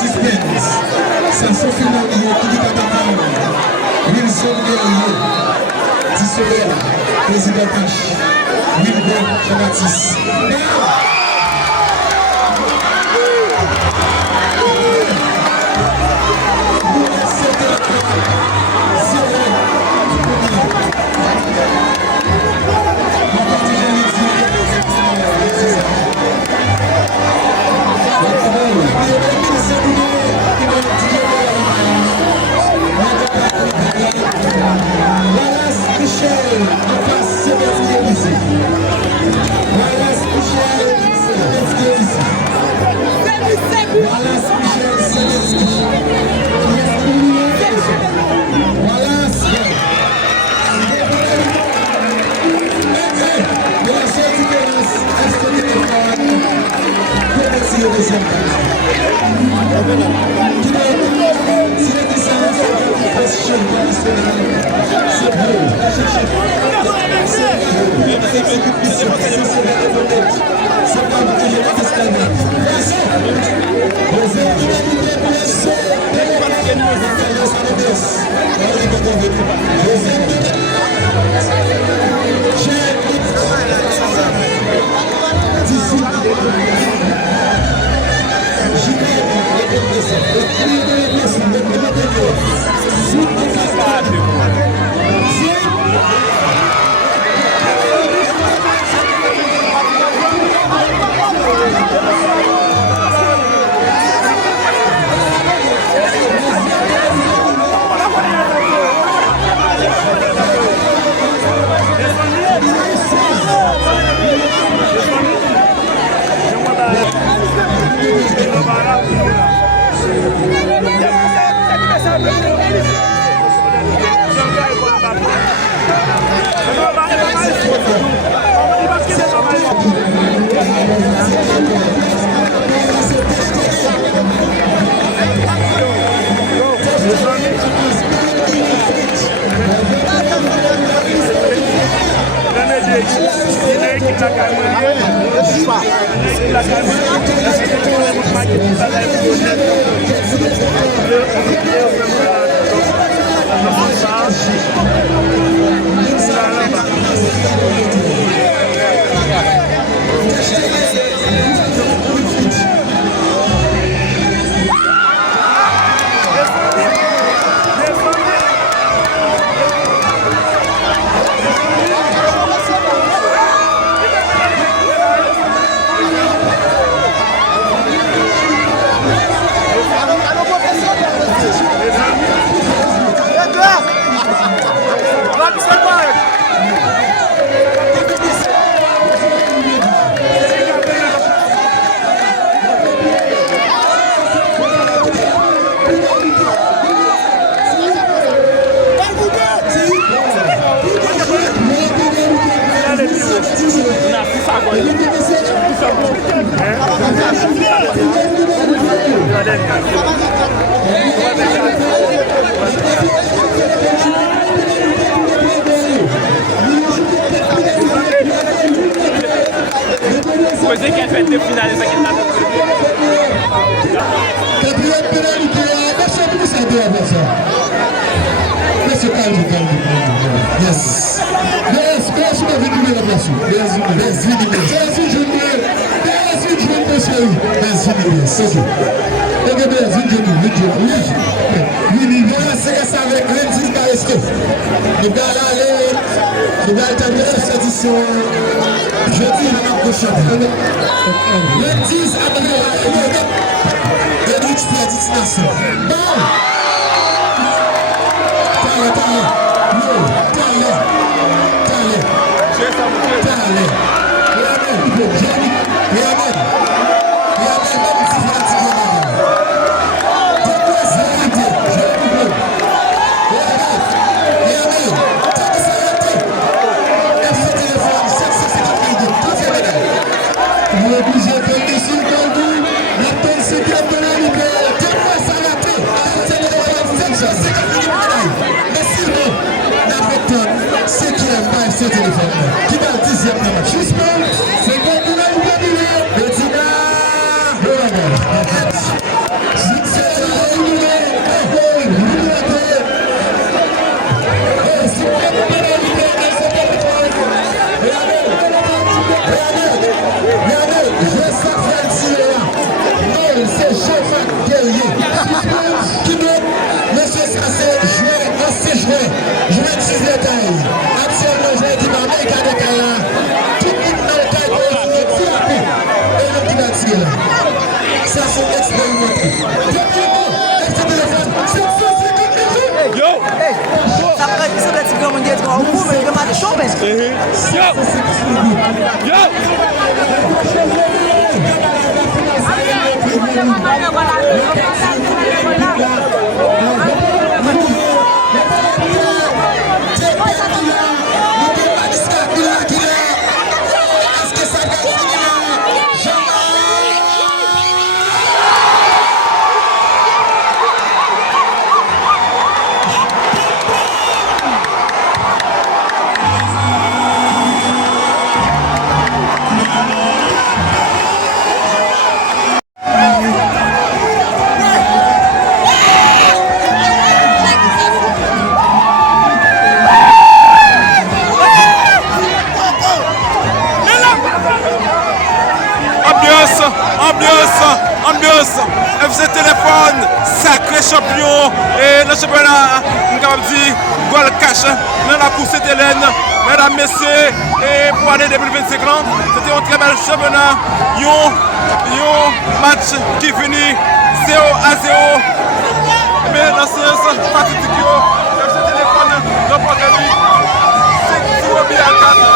Suspense. Ça se fait dans le qui dit qu'à Wilson Guerrier, Tissoler, Président H, Wilbon Jean-Baptiste. Pois é que é feito de finais aqui na Quatrième pénalité, merci à tous ces deux adversaires. Monsieur Calvi. Yes. Yes, merci de venir la place. Merci Junior, chérie. Merci Junior. Ok, merci Junior. Oui, voilà, c'est ça avec Renzi Baresto. Nous allons aller, nous allons terminer cette édition. Jeudi, la prochaine. Renzi Baresto. Edwidge Pierre Destination. Bon! Qui va le 10e match? C'est quoi qui va le gagner? au fume le match chaud parce que ambiance, FC Téléphone, sacré champion, et le championnat, nous avons dit, goal cash, dans la course Hélène, mesdames, messieurs, et pour l'année 2025, c'était un très bel championnat, un match qui finit 0-0, mais dans ce sens, fatidique, FC Téléphone, remporte lui, 5-0-4.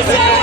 officiel